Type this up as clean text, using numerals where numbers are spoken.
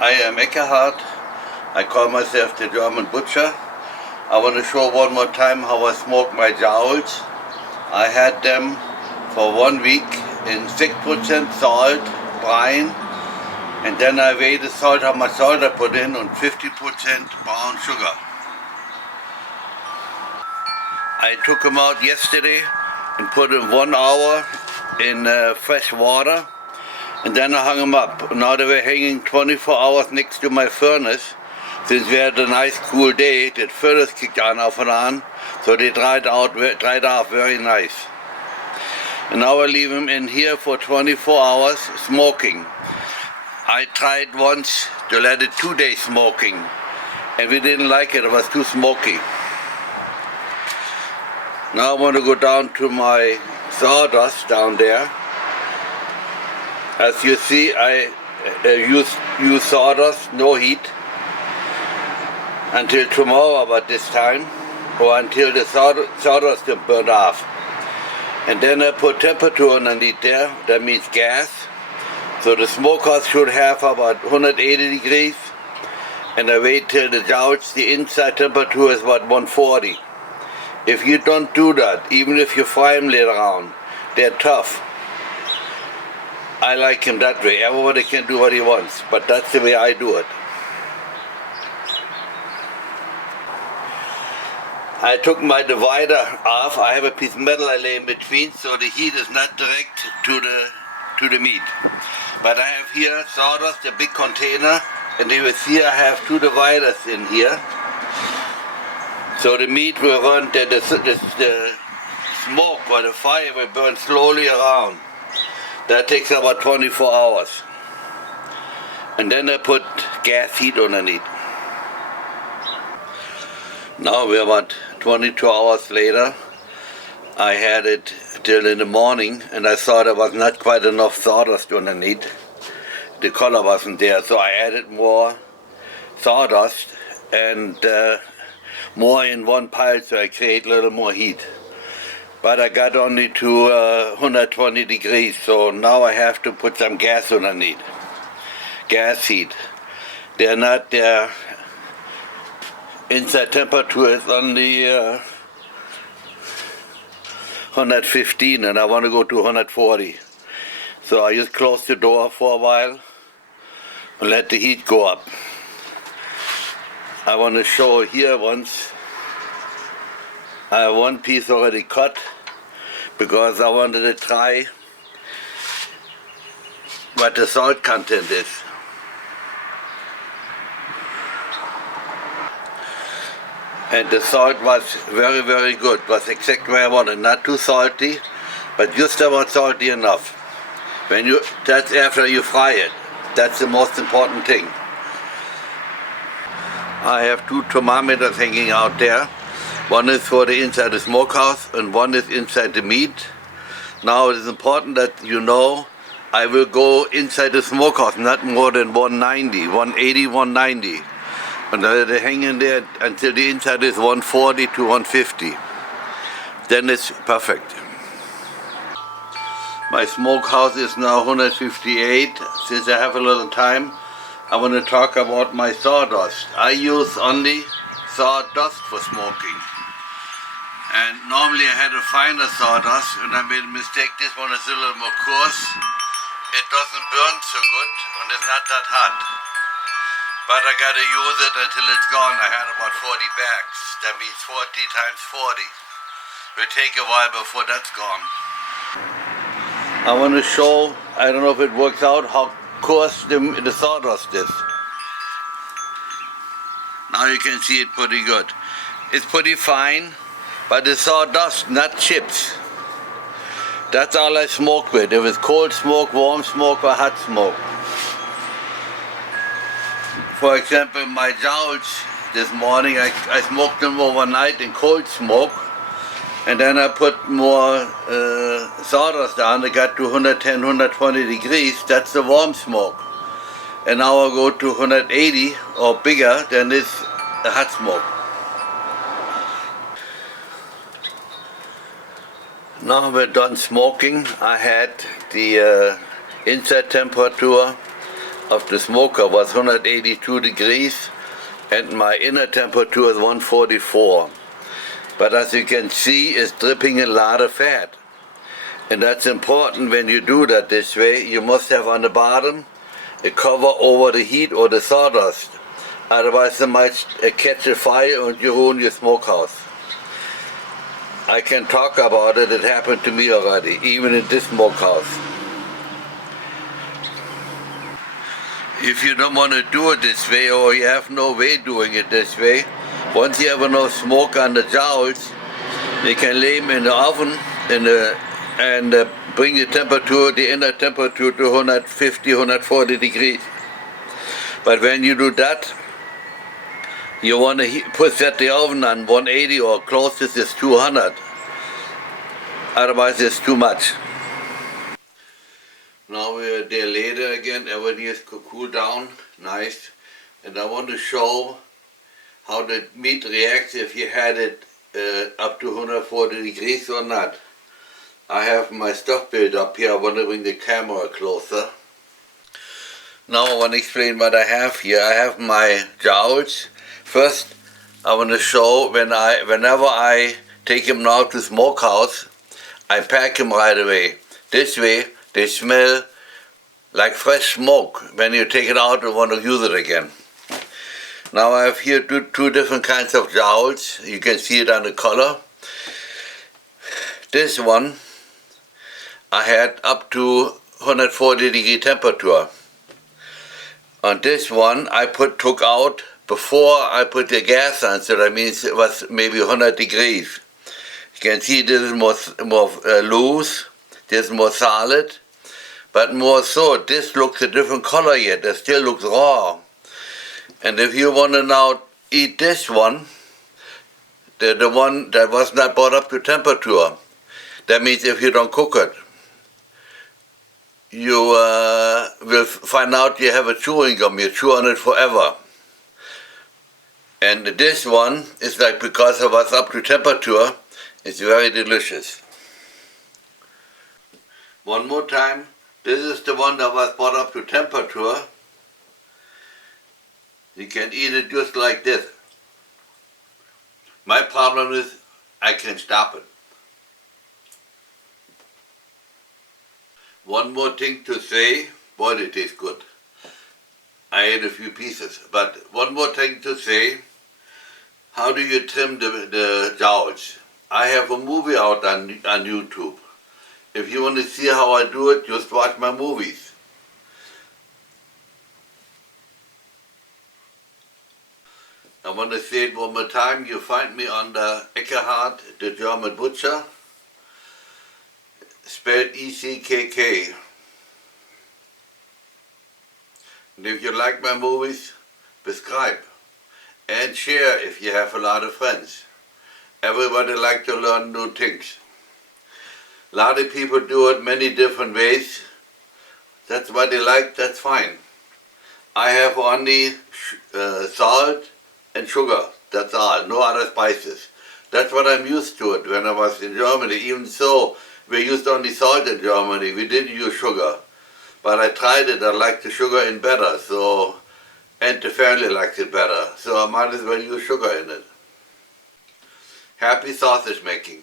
I am Eckkehard. I call myself the German butcher. I want to show one more time how I smoke my jowls. I had them for 1 week in 6% salt, brine, and then I weighed the salt, how much salt I put in, and 50% brown sugar. I took them out yesterday and put them 1 hour in fresh water, and then I hung them up. Now they were hanging 24 hours next to my furnace. Since we had a nice cool day, the furnace kicked on off and on, so they dried off very nice. And now I leave them in here for 24 hours smoking. I tried once to let it 2 days smoking, and we didn't like it was too smoky. Now I want to go down to my sawdust down there. As you see, I use sawdust, no heat, until tomorrow about this time, or until the sawdust is burned off. And then I put temperature underneath there, that means gas. So the smokehouse should have about 180 degrees, and I wait till the jowls, the inside temperature is about 140. If you don't do that, even if you fry them later on, they're tough. I like him that way. Everybody can do what he wants, but that's the way I do it. I took my divider off. I have a piece of metal I lay in between, so the heat is not direct to the meat. But I have here sawdust, a big container, and you will see I have 2 dividers in here. So the meat will run, the smoke or the fire will burn slowly around. That takes about 24 hours. And then I put gas heat underneath. Now we're about 22 hours later. I had it till in the morning, and I saw there was not quite enough sawdust underneath. The color wasn't there, so I added more sawdust and more in one pile, so I create a little more heat. But I got only to 120 degrees, so now I have to put some gas underneath. Gas heat. They're not there. Inside temperature is only 115, and I want to go to 140. So I just close the door for a while and let the heat go up. I want to show here once. I have one piece already cut because I wanted to try what the salt content is. And the salt was very, very good. It was exactly what I wanted. Not too salty, but just about salty enough. That's after you fry it. That's the most important thing. I have 2 thermometers hanging out there. One is for the inside the smokehouse and one is inside the meat. Now it is important that you know I will go inside the smokehouse not more than 190, 180, 190. And they hang in there until the inside is 140 to 150. Then it's perfect. My smokehouse is now 158. Since I have a little time, I want to talk about my sawdust. I use only sawdust for smoking. And normally I had a finer sawdust, and I made a mistake. This one is a little more coarse. It doesn't burn so good, and it's not that hot. But I gotta use it until it's gone. I had about 40 bags. That means 40 times 40. It will take a while before that's gone. I want to show, I don't know if it works out, how coarse the sawdust is. Now you can see it pretty good. It's pretty fine, but the sawdust, not chips. That's all I smoke with. If it's cold smoke, warm smoke, or hot smoke. For example, my jowls this morning, I smoked them overnight in cold smoke, and then I put more sawdust on. I got to 110, 120 degrees. That's the warm smoke. And now I go to 180 or bigger, then it's the hot smoke. Now we're done smoking. I had the inside temperature of the smoker was 182 degrees and my inner temperature is 144. But as you can see, it's dripping a lot of fat. And that's important when you do that this way. You must have on the bottom a cover over the heat or the sawdust. Otherwise it might catch a fire and you ruin your smokehouse. I can talk about it, it happened to me already, even in this smokehouse. If you don't want to do it this way, or you have no way doing it this way, once you have enough smoke on the jowls, you can lay them in the oven and bring the temperature, the inner temperature to 150, 140 degrees. But when you do that, you want to set the oven on 180 or closest is 200. Otherwise it's too much. Now we're a day later again, everything is cooled down, nice. And I want to show how the meat reacts if you had it up to 140 degrees or not. I have my stuff built up here, I want to bring the camera closer. Now I want to explain what I have here. I have my jowls. First I want to show whenever I take them now to smokehouse, I pack them right away. This way they smell like fresh smoke when you take it out and want to use it again. Now I have here two different kinds of jowls. You can see it on the color. This one I had up to 140 degree temperature. On this one I took out before I put the gas on, so that means it was maybe 100 degrees. You can see this is more loose, this is more solid, but more so, this looks a different color yet, it still looks raw. And if you want to now eat this one, the one that was not brought up to temperature, that means if you don't cook it, you will find out you have a chewing gum, you chew on it forever. And this one is like, because it was up to temperature, it's very delicious. One more time, this is the one that was brought up to temperature. You can eat it just like this. My problem is I can't stop it. One more thing to say, boy it tastes good. I ate a few pieces, but one more thing to say, how do you trim the jowls? I have a movie out on YouTube. If you want to see how I do it, just watch my movies. I want to say it one more time, you find me on the Eckkehard, the German butcher, spelled E-C-K-K. And if you like my movies, subscribe and share if you have a lot of friends. Everybody likes to learn new things. A lot of people do it many different ways. That's what they like, that's fine. I have only salt and sugar, that's all, no other spices. That's what I'm used to it when I was in Germany. Even so, we used only salt in Germany, we didn't use sugar. But I tried it, I like the sugar in better, so, and the family likes it better, so I might as well use sugar in it. Happy sausage making.